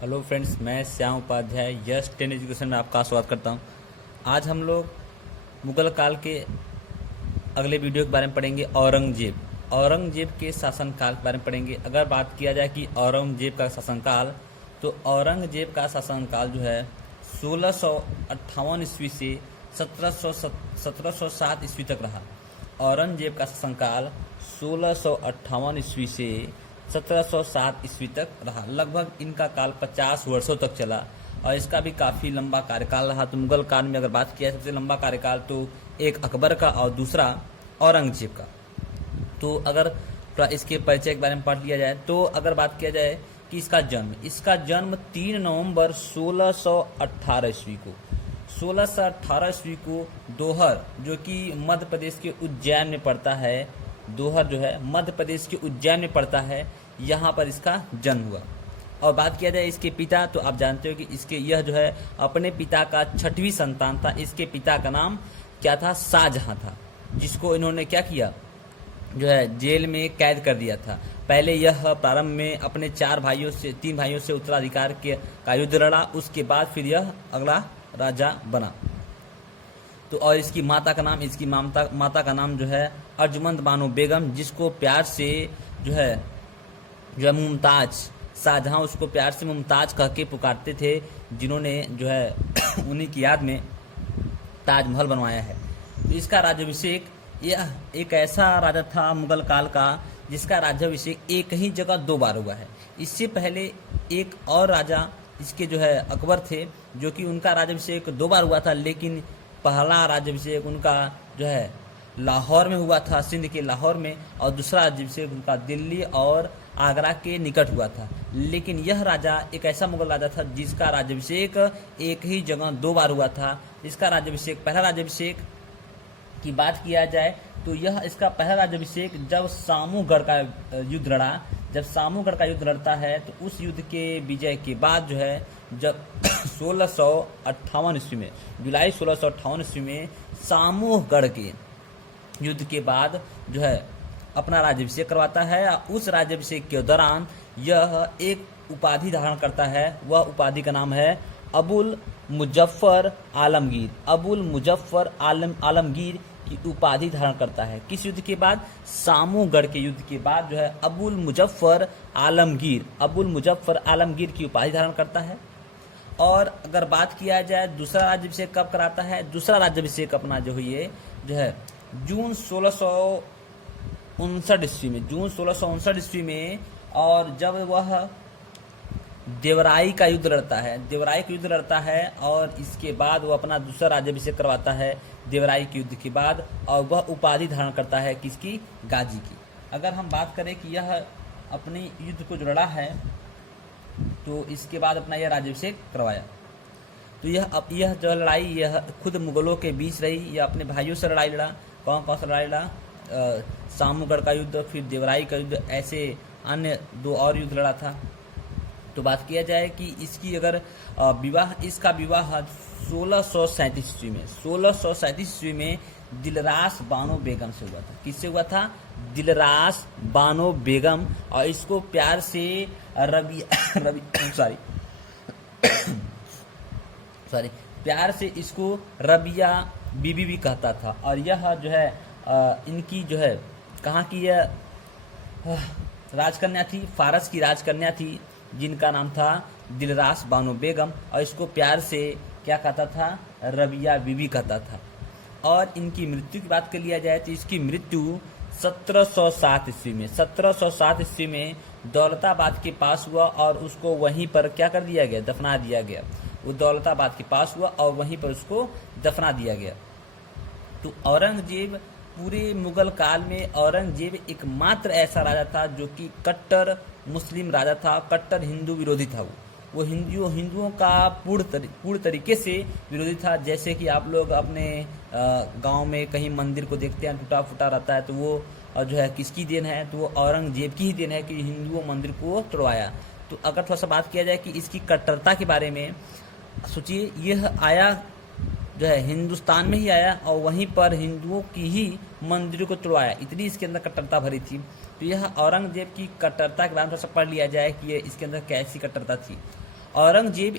Hello friends, मैं Shyam Upadhyay yes 10 education में आपका स्वागत करता हूं। आज हम लोग मुगल काल के अगले वीडियो के बारे में पढ़ेंगे। औरंगजेब के शासनकाल के बारे में पढ़ेंगे। अगर बात किया जाए कि औरंगजेब का शासनकाल, तो औरंगजेब का शासनकाल जो है 1658 ईस्वी से 1707 ईस्वी तक रहा। औरंगजेब का शासनकाल 1658 ईस्वी से 1707 ईस्वी तक रहा। लगभग इनका काल 50 वर्षों तक चला और इसका भी काफ़ी लंबा कार्यकाल रहा। तो मुगल काल में अगर बात किया सबसे लंबा कार्यकाल तो एक अकबर का और दूसरा औरंगजेब का। तो अगर थोड़ा इसके परिचय के बारे में पढ़ लिया जाए तो अगर बात किया जाए कि इसका जन्म 3 नवंबर 1618 ईस्वी को 1618 ईस्वी को दोहर, जो कि मध्य प्रदेश के उज्जैन में पड़ता है, दोहर जो है मध्य प्रदेश के उज्जैन में पड़ता है, यहाँ पर इसका जन्म हुआ। और बात किया जाए इसके पिता, तो आप जानते हो कि यह जो है अपने पिता का 6वीं संतान था। इसके पिता का नाम क्या था? शाहजहां था, जिसको इन्होंने क्या किया, जो है जेल में कैद कर दिया था। पहले यह प्रारंभ में अपने 3 भाइयों से उत्तराधिकार का युद्ध लड़ा। उसके बाद फिर यह अगला राजा बना। तो और इसकी माता का नाम जो है अर्जुमंद बानो बेगम, जिसको प्यार से जो है मुमताज, शाहजहां उसको प्यार से मुमताज कह के पुकारते थे, जिन्होंने जो है उन्हीं की याद में ताजमहल बनवाया है। तो इसका राज्याभिषेक, यह एक ऐसा राजा था मुगल काल का जिसका राज्याभिषेक एक ही जगह 2 बार हुआ है। इससे पहले एक और राजा इसके जो है अकबर थे, जो कि उनका राज्याभिषेक 2 बार हुआ था, लेकिन पहला राज्याभिषेक उनका जो है लाहौर में हुआ था, सिंध के लाहौर में, और दूसरा राज्याभिषेक उनका दिल्ली और आगरा के निकट हुआ था। लेकिन यह राजा एक ऐसा मुगल राजा था जिसका राज्याभिषेक एक ही जगह 2 बार हुआ था। इसका राज्याभिषेक, पहला राज्याभिषेक की बात किया जाए तो यह इसका पहला राज्याभिषेक जब सामूगढ़ का युद्ध लड़ा। जब सामूगढ़ का युद्ध लड़ता है तो उस युद्ध के विजय के बाद जो है, जब 1658 ईस्वी में, जुलाई 1658 ईस्वी में सामूगढ़ के युद्ध के बाद जो है अपना राज्याभिषेक करवाता है। उस राज्याभिषेक के दौरान यह एक उपाधि धारण करता है। वह उपाधि का नाम है अबुल मुजफ्फर आलमगीर। अबुल मुजफ्फर आलमगीर की उपाधि धारण करता है। किस युद्ध के बाद? सामूगढ़ के युद्ध के बाद जो है अबुल मुजफ्फर आलमगीर की उपाधि धारण करता है। और अगर बात किया जाए दूसरा राज्याभिषेक कब कराता है, दूसरा राज्याभिषेक अपना जो है जून 1659 ईस्वी में, और जब वह देवराई का युद्ध लड़ता है और इसके बाद वो अपना दूसरा राज्याभिषेक करवाता है देवराई के युद्ध के बाद, और वह उपाधि धारण करता है किसकी? गाजी की। अगर हम बात करें कि यह अपने युद्ध को जो लड़ा है तो इसके बाद अपना यह राज्याभिषेक करवाया। तो यह जो लड़ाई यह खुद मुगलों के बीच रही। यह अपने भाइयों से लड़ाई लड़ा। कौन सा लड़ाई लड़ा? सामूगढ़ का युद्ध, फिर देवराई का युद्ध, ऐसे अन्य 2 और युद्ध लड़ा था। तो बात किया जाए कि इसकी अगर इसका विवाह 1637 ईस्वी में दिलरास बानो बेगम से हुआ था। किससे हुआ था? दिलरास बानो बेगम। और इसको प्यार से प्यार से इसको रबिया बीबी भी कहता था। और यह जो है इनकी जो है कहाँ की यह राजकन्या थी? फारस की राजकन्या थी, जिनका नाम था दिलरास बानो बेगम, और इसको प्यार से क्या कहता था? रबिया बीबी कहता था। और इनकी मृत्यु की बात कर लिया जाए तो इसकी मृत्यु 1707 ईस्वी में दौलताबाद के पास हुआ, और उसको वहीं पर क्या कर दिया गया? दफना दिया गया। वो दौलताबाद के पास हुआ और वहीं पर उसको दफना दिया गया। तो औरंगजेब, पूरे मुगल काल में औरंगजेब एकमात्र ऐसा राजा था जो कि कट्टर मुस्लिम राजा था, कट्टर हिंदू विरोधी था। वो हिंदुओं का पूर्ण तरीके से विरोधी था। जैसे कि आप लोग अपने गांव में कहीं मंदिर को देखते हैं टूटा फूटा रहता है, तो वो जो है किसकी देन है? तो वो औरंगजेब की ही देन है कि हिंदुओं मंदिर को तोड़वाया। तो अगर थोड़ा सा बात किया जाए कि इसकी कट्टरता के बारे में, सोचिए यह आया जो है हिंदुस्तान में ही आया और वहीं पर हिंदुओं की ही मंदिरों को तोड़वाया, इतनी इसके अंदर कट्टरता भरी थी। तो यह औरंगजेब की कट्टरता के बारे में थोड़ा सा पढ़ लिया जाए कि ये इसके अंदर कैसी कट्टरता थी। औरंगजेब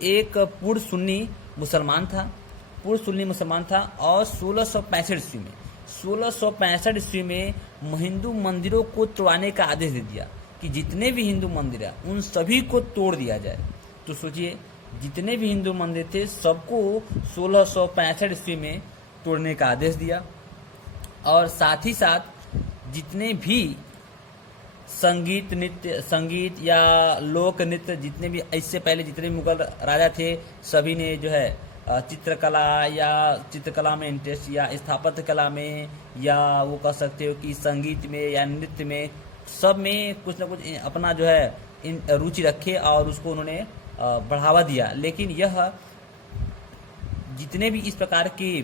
एक पूर्ण सुन्नी मुसलमान था, और 1665 ईस्वी में हिंदू मंदिरों को तोड़वाने का आदेश दे दिया कि जितने भी हिंदू मंदिर है उन सभी को तोड़ दिया जाए। तो सोचिए, जितने भी हिंदू मंदिर थे सबको 1665 ईस्वी में तोड़ने का आदेश दिया, और साथ ही साथ जितने भी संगीत या लोक नृत्य, जितने भी इससे पहले जितने भी मुगल राजा थे, सभी ने जो है चित्रकला में इंटरेस्ट, या स्थापत्य कला में, या वो कह सकते हो कि संगीत में या नृत्य में, सब में कुछ ना कुछ अपना जो है रुचि रखे और उसको उन्होंने बढ़ावा दिया। लेकिन यह जितने भी इस प्रकार के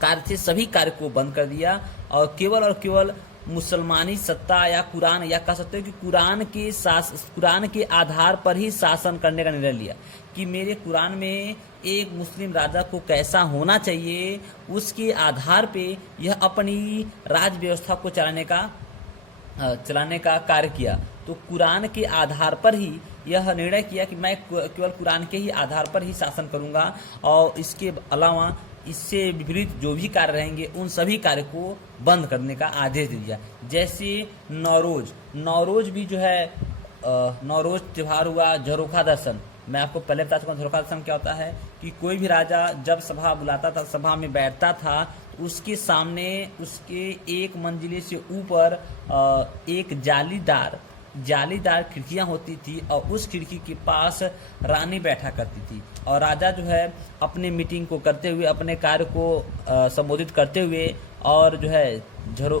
कार्य थे सभी कार्य को बंद कर दिया, और केवल मुसलमानी सत्ता या कुरान, या कह सकते हो कि कुरान के आधार पर ही शासन करने का निर्णय लिया कि मेरे कुरान में एक मुस्लिम राजा को कैसा होना चाहिए, उसके आधार पे यह अपनी राज व्यवस्था को चलाने का कार्य किया। तो कुरान के आधार पर ही यह निर्णय किया कि मैं केवल कुरान के ही आधार पर ही शासन करूंगा, और इसके अलावा इससे विपरीत जो भी कार्य रहेंगे उन सभी कार्य को बंद करने का आदेश दे दिया। जैसे नौरोज भी जो है, नौरोज त्योहार हुआ, झरोखा दर्शन। मैं आपको पहले बता चुका हूँ झरोखा दर्शन क्या होता है कि कोई भी राजा जब सभा बुलाता था, सभा में बैठता था, उसके सामने उसके एक मंजिले से ऊपर एक जालीदार खिड़कियां होती थी, और उस खिड़की के पास रानी बैठा करती थी, और राजा जो है अपने मीटिंग को करते हुए, अपने कार्य को संबोधित करते हुए, और जो है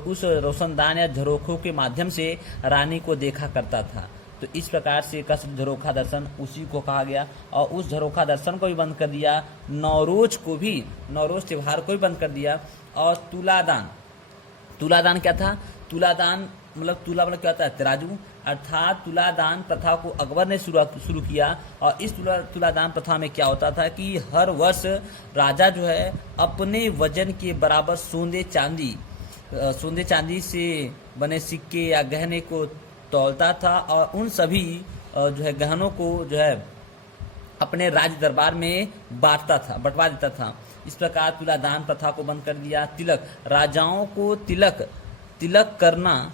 उस रोशनदान या झरोखों के माध्यम से रानी को देखा करता था। तो इस प्रकार से कसर झरोखा दर्शन उसी को कहा गया, और उस झरोखा दर्शन को भी बंद कर दिया, नौरोज त्योहार को भी बंद कर दिया। और तुलादान क्या था? तुला मतलब क्या होता है? तराजू। अर्थात तुलादान प्रथा को अकबर ने शुरू किया, और इस तुलादान प्रथा में क्या होता था कि हर वर्ष राजा जो है अपने वजन के बराबर सोने चांदी से बने सिक्के या गहने को तौलता था, और उन सभी जो है गहनों को जो है अपने राज दरबार में बंटवा देता था। इस प्रकार तुलादान प्रथा को बंद कर दिया। राजाओं को तिलक करने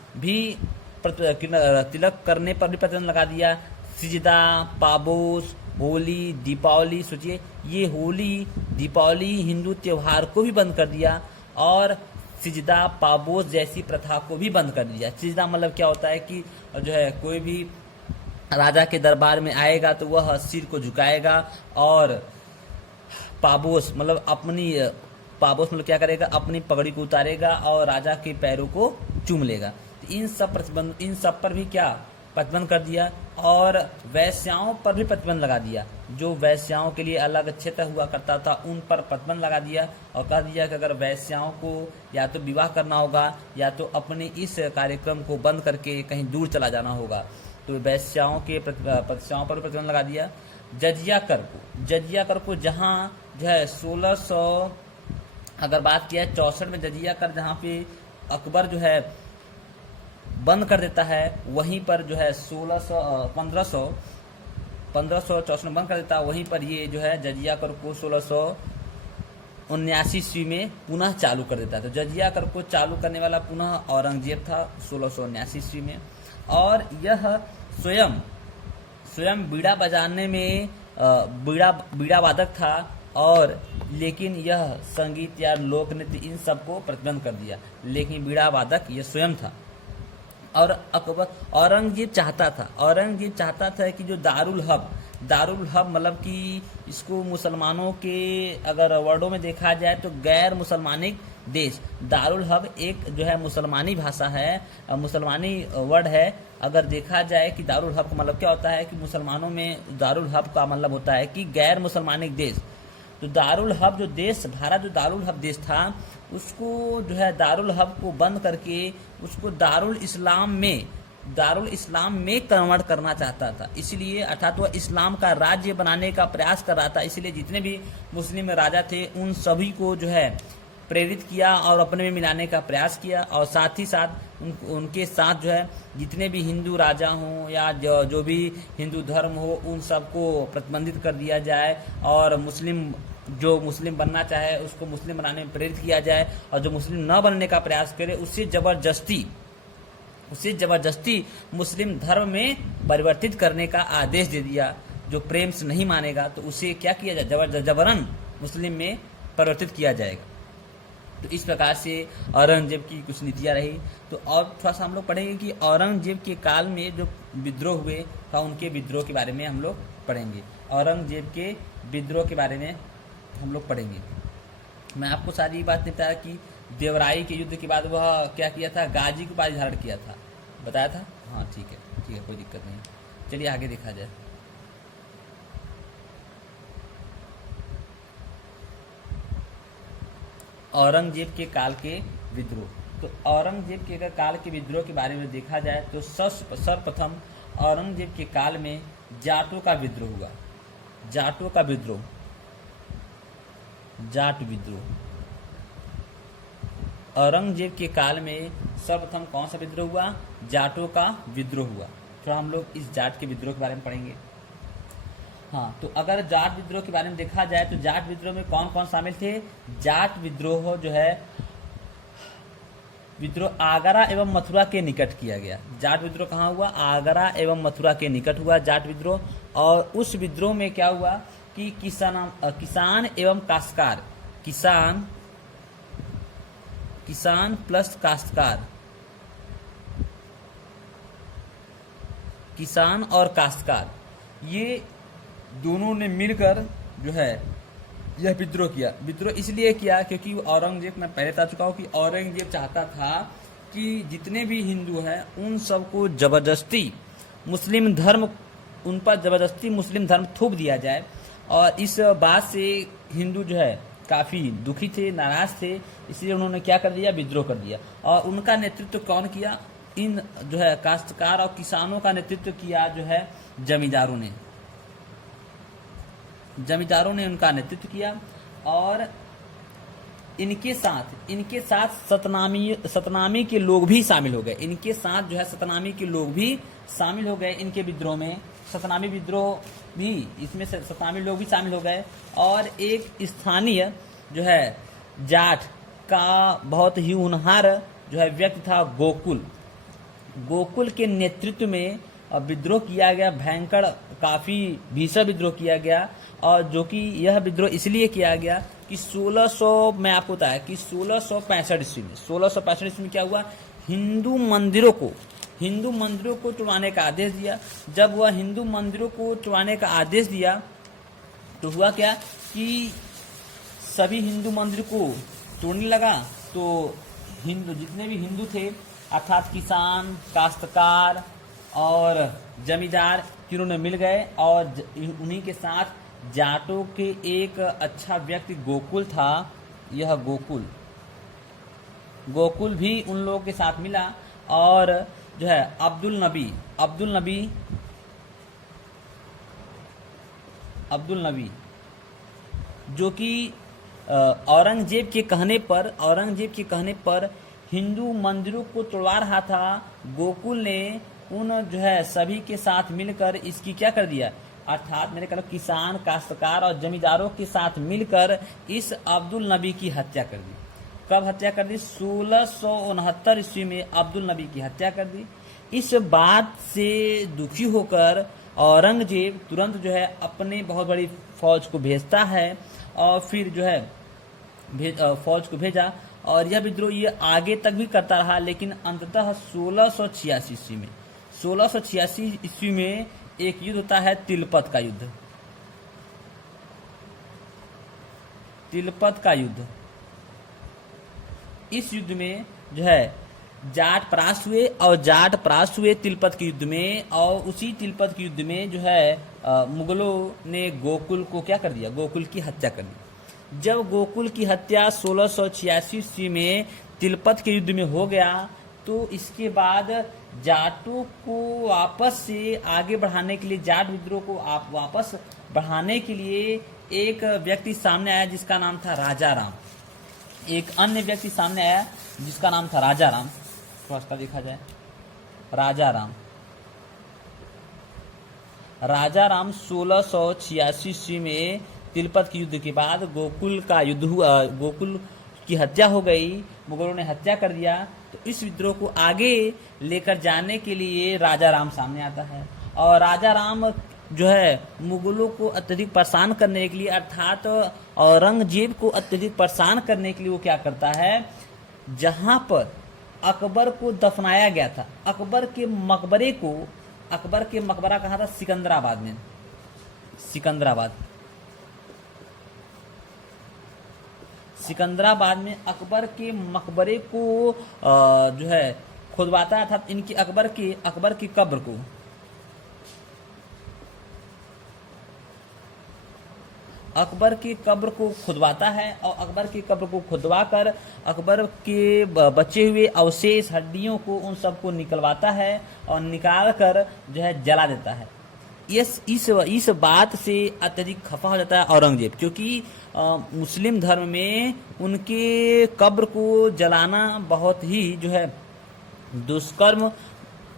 पर भी प्रतिबंध लगा दिया। सिजदा, पाबोस, होली, दीपावली, सोचिए ये होली, दीपावली हिंदू त्योहार को भी बंद कर दिया, और सिजदा, पाबोस जैसी प्रथा को भी बंद कर दिया। सिजदा मतलब क्या होता है कि जो है कोई भी राजा के दरबार में आएगा तो वह सिर को झुकाएगा, और पाबोस मतलब क्या करेगा? अपनी पगड़ी को उतारेगा और राजा के पैरों को चूम लेगा। तो इन सब पर भी क्या प्रतिबंध कर दिया, और वैश्याओं पर भी प्रतिबंध लगा दिया। जो वैश्याओं के लिए अलग क्षेत्र हुआ करता था उन पर प्रतिबंध लगा दिया, और कह दिया कि अगर वैश्याओं को या तो विवाह करना होगा या तो अपने इस कार्यक्रम को बंद करके कहीं दूर चला जाना होगा। तो वैश्याओं पर प्रतिबंध लगा दिया। जजिया कर को जहाँ जो है 1600 अगर बात किया 64 में जजिया कर जहाँ पे अकबर जो है बंद कर देता है, वहीं पर जो है 1564 में बंद कर देता है, वहीं पर ये जो है जजिया कर को 1679 ईस्वी में पुनः चालू कर देता है। तो जजिया कर को चालू करने वाला पुनः औरंगजेब था 1679 ईस्वी में, और यह स्वयं बीड़ा बजाने में बीड़ा वादक था, और लेकिन यह संगीत या लोक नृत्य इन सबको प्रतिबंध कर दिया, लेकिन बीड़ा वादक यह स्वयं था। और औरंगजेब चाहता था कि जो दारुल हब मतलब कि इसको मुसलमानों के अगर वर्डों में देखा जाए तो गैर मुसलमानिक देश, दारुल हब एक जो है मुसलमानी भाषा है, मुसलमानी वर्ड है। अगर देखा जाए कि दारुल हब का मतलब क्या होता है कि मुसलमानों में दारुल हब का मतलब होता है कि गैर मुसलमानिक देश। तो दारुल हब जो देश, भारत जो दारुल हब देश था, उसको जो है दारुल हब को बंद करके उसको दारुल इस्लाम में कन्वर्ट करना चाहता था। इसलिए अर्थात वह इस्लाम का राज्य बनाने का प्रयास कर रहा था। इसलिए जितने भी मुस्लिम राजा थे उन सभी को जो है प्रेरित किया और अपने में मिलाने का प्रयास किया, और साथ ही साथ उनके साथ जो है जितने भी हिंदू राजा हों या जो भी हिंदू धर्म हो उन सबको प्रतिबंधित कर दिया जाए, और जो मुस्लिम बनना चाहे उसको मुस्लिम बनाने में प्रेरित किया जाए, और जो मुस्लिम न बनने का प्रयास करे उसे जबरदस्ती मुस्लिम धर्म में परिवर्तित करने का आदेश दे दिया। जो प्रेम से नहीं मानेगा तो उसे क्या किया जाए, जबरन मुस्लिम में परिवर्तित किया जाएगा। तो इस प्रकार से औरंगजेब की कुछ नीतियाँ रही। तो और थोड़ा सा हम लोग पढ़ेंगे कि औरंगजेब के काल में जो विद्रोह हुए था उनके विद्रोह के बारे में हम लोग पढ़ेंगे। औरंगजेब के विद्रोह के बारे में हम लोग पढ़ेंगे। मैं आपको सारी बात बताया कि देवराई के युद्ध के बाद वह क्या किया था, गाजी को उपाधि धारण किया था, बताया था। हाँ ठीक है, कोई दिक्कत नहीं। चलिए आगे देखा जाए। औरंगजेब के काल के विद्रोह। तो औरंगजेब के अगर काल के विद्रोह के बारे में देखा जाए तो सर्वप्रथम औरंगजेब के काल में जाटों का विद्रोह हुआ। जाट विद्रोह औरंगजेब के काल में सर्वप्रथम कौन सा विद्रोह हुआ, जाटों का विद्रोह हुआ। थोड़ा हम लोग इस जाट के विद्रोह के बारे में पढ़ेंगे। हाँ, तो अगर जाट विद्रोह के बारे में देखा जाए तो जाट विद्रोह में कौन कौन शामिल थे। जाट विद्रोह जो है विद्रोह आगरा एवं मथुरा के निकट किया गया। जाट विद्रोह कहाँ हुआ, आगरा एवं मथुरा के निकट हुआ जाट विद्रोह। और उस विद्रोह में क्या हुआ कि किसान एवं काश्तकार, किसान प्लस काश्तकार, किसान और काश्तकार, ये दोनों ने मिलकर जो है यह विद्रोह किया। विद्रोह इसलिए किया क्योंकि औरंगजेब, मैं पहले बता चुका हूँ कि औरंगजेब चाहता था कि जितने भी हिंदू हैं उन सबको जबरदस्ती मुस्लिम धर्म थोप दिया जाए। और इस बात से हिंदू जो है काफ़ी दुखी थे, नाराज थे, इसलिए उन्होंने क्या कर दिया, विद्रोह कर दिया। और उनका नेतृत्व कौन किया, इन जो है काश्तकार और किसानों का नेतृत्व किया जो है जमींदारों ने उनका नेतृत्व किया। और इनके साथ सतनामी के लोग भी शामिल हो गए। इनके विद्रोह में सतनामी विद्रोह भी, इसमें सतनामी लोग भी शामिल हो गए। और एक स्थानीय जो है जाट का बहुत ही होनहार जो है व्यक्ति था गोकुल के नेतृत्व में विद्रोह किया गया। भयंकर, काफी भीषण विद्रोह किया गया। और जो कि यह विद्रोह इसलिए किया गया कि 1600 में आपको बताया कि 1665 ईस्वी में क्या हुआ, हिंदू मंदिरों को तोड़वाने का आदेश दिया। जब वह हिंदू मंदिरों को तोड़वाने का आदेश दिया तो हुआ क्या कि सभी हिंदू मंदिर को तोड़ने लगा। तो जितने भी हिंदू थे अर्थात किसान, काश्तकार और जमींदार, तीनों ने मिल गए। और उन्हीं के साथ जाटों के एक अच्छा व्यक्ति गोकुल था। यह गोकुल भी उन लोगों के साथ मिला। और जो है अब्दुल नबी जो कि औरंगजेब के कहने पर हिंदू मंदिरों को तोड़वा रहा था। गोकुल ने उन जो है सभी के साथ मिलकर इसकी क्या कर दिया, अर्थात मेरे ख्याल किसान, काश्तकार और जमींदारों के साथ मिलकर इस अब्दुल नबी की हत्या कर दी। कब हत्या कर दी, 1669 ईस्वी में अब्दुल नबी की हत्या कर दी। इस बात से दुखी होकर औरंगजेब तुरंत जो है अपने बहुत बड़ी फौज को भेजता है। और फिर जो है फौज को भेजा और यह विद्रोह ये आगे तक भी करता रहा। लेकिन अंततः 1686 ईस्वी में एक युद्ध होता है, तिलपत का युद्ध। इस युद्ध में जो है जाट परास्त हुए तिलपत के युद्ध में। और उसी तिलपत के युद्ध में जो है मुगलों ने गोकुल को क्या कर दिया, गोकुल की हत्या कर दी। जब गोकुल की हत्या 1686 ईस्वी में तिलपत के युद्ध में हो गया तो इसके बाद जाटों को वापस से आगे बढ़ाने के लिए, जाट विद्रोह को वापस बढ़ाने के लिए एक व्यक्ति सामने आया जिसका नाम था राजा राम। एक अन्य व्यक्ति सामने आया जिसका नाम था राजा राम। फर्स्ट का देखा जाए, राजा राम। राजा राम 1686 ईस्वी में तिलपत के युद्ध के बाद गोकुल का युद्ध हुआ, गोकुल की हत्या हो गई, मुगलों ने हत्या कर दिया। तो इस विद्रोह को आगे लेकर जाने के लिए राजा राम सामने आता है, और राजा राम जो है मुगलों को अत्यधिक परेशान करने के लिए, अर्थात औरंगजेब को अत्यधिक परेशान करने के लिए वो क्या करता है, जहां पर अकबर को दफनाया गया था, अकबर के मकबरा कहाँ था, सिकंदराबाद में। सिकंदराबाद में अकबर के मकबरे को जो है खुदवाता था, इनकी अकबर की कब्र को। अकबर की कब्र को खुदवाता है, और अकबर की कब्र को खुदवा कर अकबर के बचे हुए अवशेष हड्डियों को उन सबको निकलवाता है, और निकाल कर जो है जला देता है। इस बात से अत्यधिक खफा हो जाता है औरंगजेब, क्योंकि मुस्लिम धर्म में उनके कब्र को जलाना बहुत ही जो है दुष्कर्म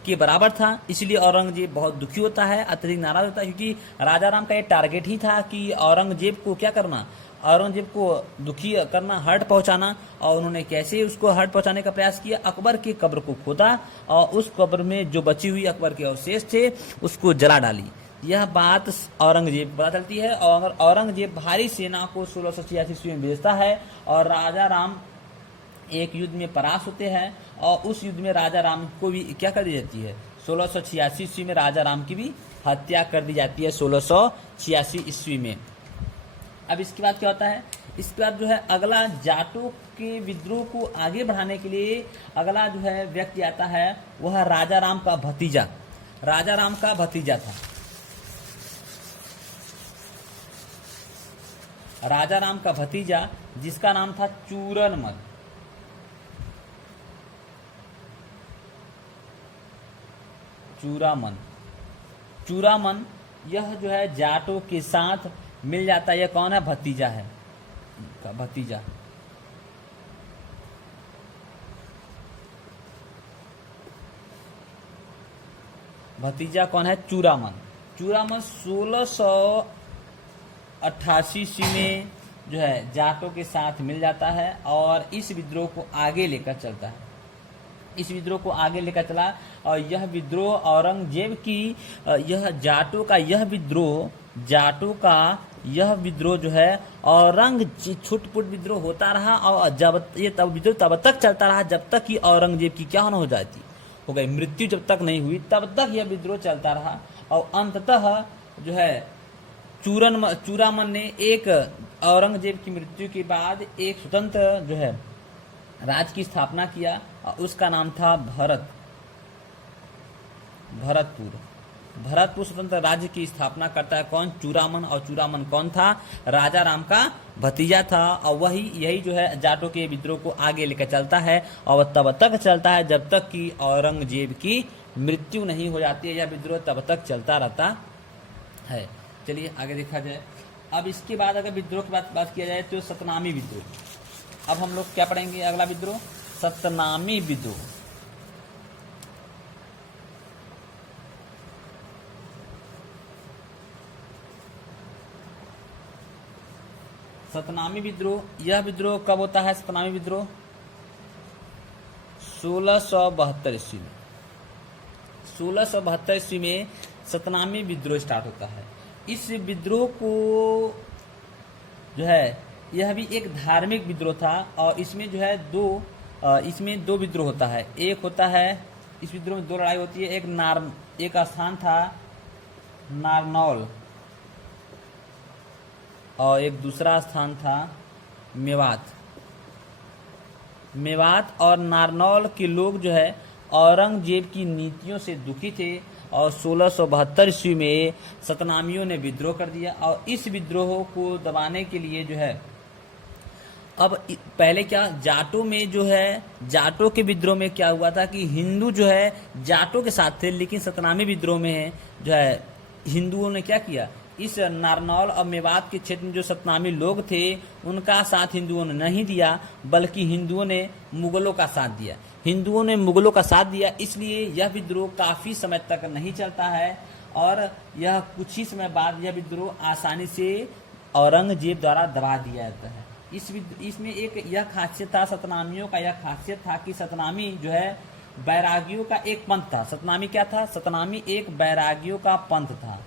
के बराबर था। इसलिए औरंगजेब बहुत दुखी होता है, अत्यधिक नाराज होता है, क्योंकि राजा राम का ये टारगेट ही था कि औरंगजेब को क्या करना, औरंगजेब को दुखी करना, हर्ट पहुंचाना। और उन्होंने कैसे उसको हर्ट पहुंचाने का प्रयास किया, अकबर की कब्र को खोदा और उस कब्र में जो बची हुई अकबर के अवशेष थे उसको जला डाली। यह बात औरंगजेब पता चलती है, और औरंगजेब भारी सेना को 1686 ईस्वी में भेजता है, और राजा राम एक युद्ध में परास्त होते हैं, और उस युद्ध में राजा राम को भी क्या कर दी जाती है, 1686 ईस्वी में राजा राम की भी हत्या कर दी जाती है, 1686 ईस्वी में। अब इसके बाद क्या होता है, इसके बाद जो है अगला जाटों के विद्रोह को आगे बढ़ाने के लिए अगला जो है व्यक्ति आता है, वह राजा राम का भतीजा था। राजा राम का भतीजा, जिसका नाम था चूरामन। यह जो है जाटों के साथ मिल जाता है। यह कौन है, भतीजा है का भतीजा कौन है, चूरामन 1688 ईस्वी में जो है जाटों के साथ मिल जाता है, और इस विद्रोह को आगे लेकर चला। और यह विद्रोह औरंगजेब की यह विद्रोह जो है छुटपुट विद्रोह होता रहा, और विद्रोह तब तक चलता रहा जब तक कि औरंगजेब की क्या हो गई मृत्यु जब तक नहीं हुई, तब तक यह विद्रोह चलता रहा। और अंततः जो है चूरामन ने एक औरंगजेब की मृत्यु के बाद एक स्वतंत्र जो है राज्य की स्थापना किया, और उसका नाम था भरतपुर स्वतंत्र राज्य की स्थापना करता है कौन, चूरामन। और चूरामन कौन था, राजा राम का भतीजा था, और यही जो है जाटों के विद्रोह को आगे लेकर चलता है, और तब तक चलता है जब तक कि औरंगजेब की मृत्यु नहीं हो जाती है। यह विद्रोह तब तक चलता रहता है। चलिए आगे देखा जाए। अब इसके बाद अगर विद्रोह की बात किया जाए तो सतनामी विद्रोह। अब हम लोग क्या पढ़ेंगे, अगला विद्रोह सतनामी विद्रोह। यह विद्रोह कब होता है, सतनामी विद्रोह 1672 ईस्वी में। 1672 ईस्वी में सतनामी विद्रोह स्टार्ट होता है। इस विद्रोह को जो है यह भी एक धार्मिक विद्रोह था, और इसमें जो है दो विद्रोह होता है। एक होता है, इस विद्रोह में दो लड़ाई होती है। एक स्थान था नारनौल, और एक दूसरा स्थान था मेवात और नारनौल के लोग जो है औरंगजेब की नीतियों से दुखी थे, और 1672 ईस्वी में सतनामियों ने विद्रोह कर दिया। और इस विद्रोह को दबाने के लिए जो है, अब पहले क्या जाटों में जो है, जाटों के विद्रोह में क्या हुआ था कि हिंदू जो है जाटों के साथ थे, लेकिन सतनामी विद्रोह में जो है हिंदुओं ने क्या किया, इस नारनौल और मेवात के क्षेत्र में जो सतनामी लोग थे उनका साथ हिंदुओं ने नहीं दिया, बल्कि हिंदुओं ने मुगलों का साथ दिया। हिंदुओं ने मुगलों का साथ दिया, इसलिए यह विद्रोह काफी समय तक नहीं चलता है और यह कुछ ही समय बाद यह विद्रोह आसानी से औरंगजेब द्वारा दबा दिया जाता है। इसमें एक यह खासियत था, सतनामियों का यह खासियत था कि सतनामी जो है बैरागियों का एक पंथ था। सतनामी क्या था? सतनामी एक बैरागियों का पंथ था।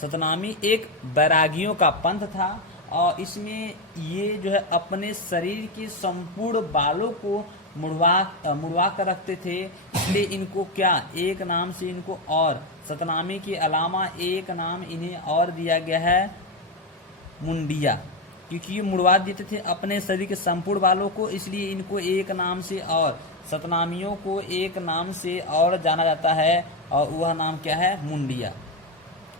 सतनामी एक बैरागियों का पंथ था और इसमें ये जो है अपने शरीर के संपूर्ण बालों को मुड़वा कर रखते थे, इसलिए इनको क्या एक नाम से इनको और सतनामी के अलावा एक नाम इन्हें और दिया गया है, मुंडिया, क्योंकि ये मुड़वा देते थे अपने शरीर के संपूर्ण बालों को, इसलिए इनको एक नाम से और सतनामियों को एक नाम से और जाना जाता है और वह नाम क्या है? मुंडिया।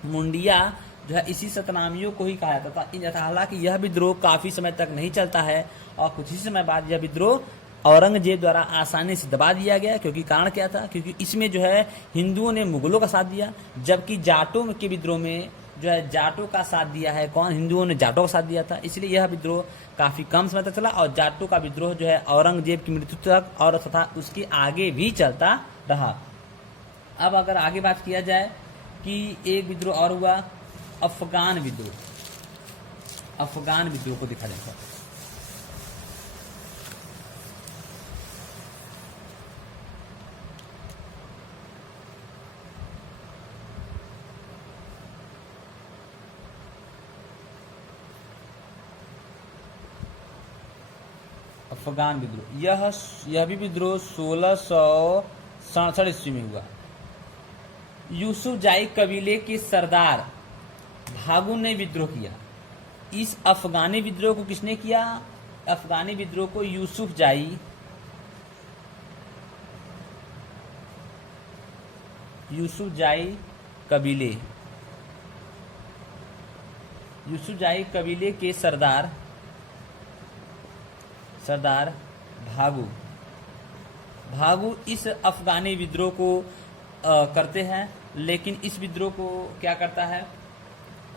मुंडिया जो है इसी सतनामियों को ही कहा जाता था। हालांकि यह विद्रोह काफी समय तक नहीं चलता है और कुछ ही समय बाद यह विद्रोह औरंगजेब द्वारा आसानी से दबा दिया गया। क्योंकि कारण क्या था? क्योंकि इसमें जो है हिंदुओं ने मुगलों का साथ दिया, जबकि जाटों के विद्रोह में जो है जाटों का साथ दिया है। कौन? हिंदुओं ने जाटों का साथ दिया था, इसलिए यह विद्रोह काफी कम समय तक चला और जाटों का विद्रोह जो है औरंगजेब की मृत्यु तक और तथा उसके आगे भी चलता रहा। अब अगर आगे बात किया जाए कि एक विद्रोह और हुआ, अफगान विद्रोह। अफगान विद्रोह को दिखा देता है। अफगान विद्रोह, यह भी विद्रोह 1667 ईस्वी में हुआ। यूसुफ जाई कबीले के सरदार भागु ने विद्रोह किया। इस अफगानी विद्रोह को किसने किया? अफगानी विद्रोह को यूसुफ जाई कबीले के सरदार भागु इस अफगानी विद्रोह को करते हैं। लेकिन इस विद्रोह को क्या करता है?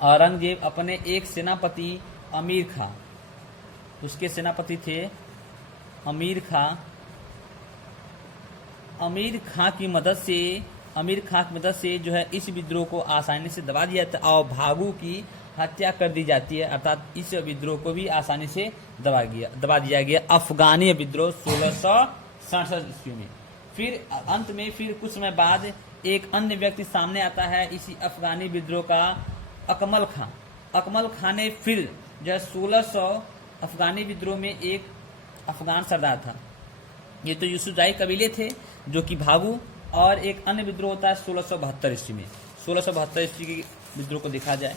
औरंगजेब अपने एक सेनापति अमीर खां, उसके सेनापति थे अमीर खां की मदद से जो है इस विद्रोह को आसानी से दबा दिया जाता है और भागु की हत्या कर दी जाती है। अर्थात इस विद्रोह को भी आसानी से दबा दिया गया। अफगानी विद्रोह 1667 ईस्वी में। फिर अंत में फिर कुछ समय बाद एक अन्य व्यक्ति सामने आता है इसी अफगानी विद्रोह का, अकमल खां ने फिर जो है 1600 अफगानी विद्रोह में एक अफगान सरदार था। ये तो यूसुफजाई कबीले थे जो कि भागु, और एक अन्य विद्रोह होता है 1672 ईस्वी में। 1672 ईस्वी के विद्रोह को देखा जाए,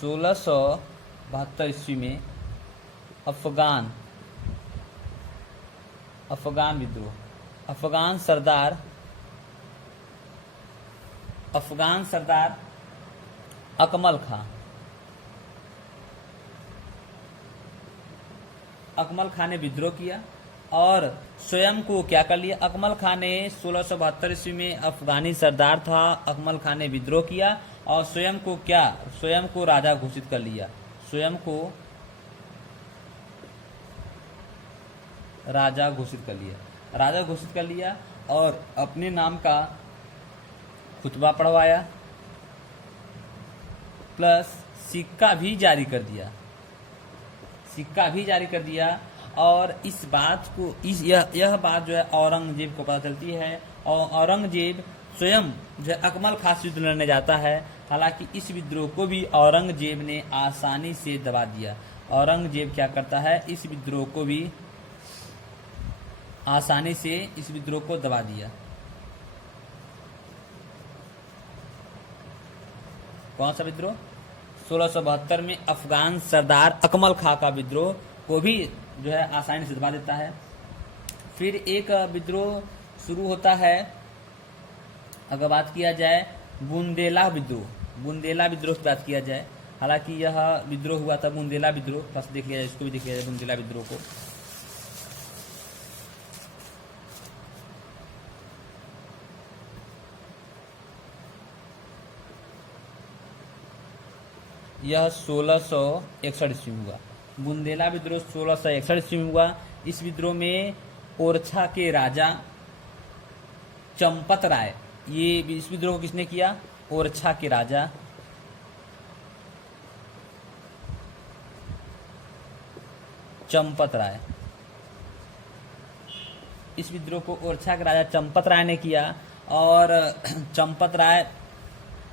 1672 ईस्वी में अफगान विद्रोह, अफगान सरदार अकमल खां ने विद्रोह किया और स्वयं को क्या कर लिया? अकमल खां ने 1672 ईस्वी में अफगानी सरदार था, अकमल खां ने विद्रोह किया और स्वयं को राजा घोषित कर लिया। राजा घोषित कर लिया और अपने नाम का खुतबा पढ़वाया, प्लस सिक्का भी जारी कर दिया। और इस बात को यह बात जो है औरंगजेब को पता चलती है और औरंगजेब स्वयं जो है अकमल खां से युद्ध लड़ने जाता है। हालांकि इस विद्रोह को भी औरंगजेब ने आसानी से दबा दिया। औरंगजेब क्या करता है? इस विद्रोह को भी आसानी से इस विद्रोह को दबा दिया। कौन सा विद्रोह? 1672 में अफगान सरदार अकमल खां का विद्रोह को भी जो है आसानी से दबा देता है। फिर एक विद्रोह शुरू होता है, अगर बात किया जाए बुंदेला विद्रोह की बात किया जाए। हालांकि यह विद्रोह हुआ था बुंदेला विद्रोह, बस देख लिया जाए, इसको भी देख लिया जाए बुंदेला विद्रोह को। यह 1661 ईस्वी में हुआ। बुंदेला विद्रोह 1661 ईस्वी में हुआ। इस विद्रोह में ओरछा के राजा चंपत राय, ये इस विद्रोह को किसने किया? ओरछा के राजा चंपत राय। इस विद्रोह को ओरछा के राजा चंपत राय ने किया। और चंपत राय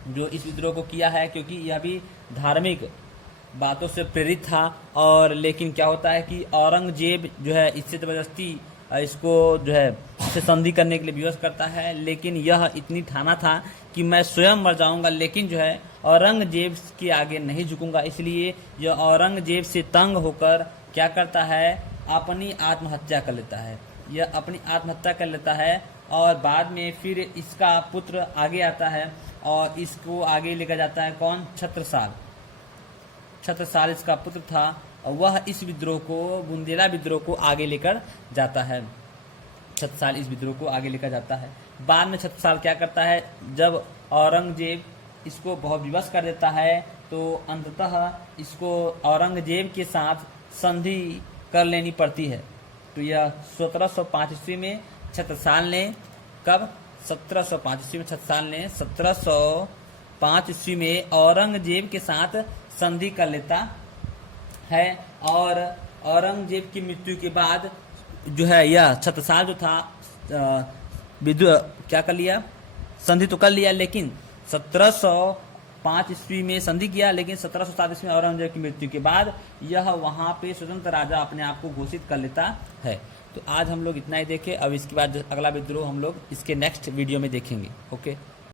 जो इस विद्रोह को किया है क्योंकि यह भी धार्मिक बातों से प्रेरित था। और लेकिन क्या होता है कि औरंगजेब जो है इससे जबरदस्ती इसको जो है इससे संधि करने के लिए विवश करता है, लेकिन यह इतनी ठाना था कि मैं स्वयं मर जाऊंगा लेकिन जो है औरंगजेब के आगे नहीं झुकूंगा। इसलिए यह औरंगजेब से तंग होकर क्या करता है? अपनी आत्महत्या कर लेता है। यह अपनी आत्महत्या कर लेता है और बाद में फिर इसका पुत्र आगे आता है और इसको आगे लेकर जाता है कौन? छत्रसाल। छत्रसाल इसका पुत्र था और वह इस विद्रोह को, बुंदेला विद्रोह को आगे लेकर जाता है। छत्रसाल इस विद्रोह को आगे लेकर जाता है। बाद में छत्रसाल क्या करता है? जब औरंगजेब इसको बहुत विवश कर देता है तो अंततः इसको औरंगजेब के साथ संधि कर लेनी पड़ती है। तो यह 1705 ईस्वी में छत्रसाल ने, कब? 1705 ईस्वी में छत्रसाल ने 1705 ईस्वी में औरंगजेब के साथ संधि कर लेता है। और औरंगजेब की मृत्यु के बाद जो है यह छत्रसाल जो था क्या कर लिया? संधि तो कर लिया, लेकिन 1705 ईस्वी में संधि किया, लेकिन 1707 ईस्वी में औरंगजेब की मृत्यु के बाद यह वहां पे स्वतंत्र राजा अपने आप को घोषित कर लेता है। तो आज हम लोग इतना ही देखें। अब इसके बाद अगला विद्रोह हम लोग इसके नेक्स्ट वीडियो में देखेंगे। ओके।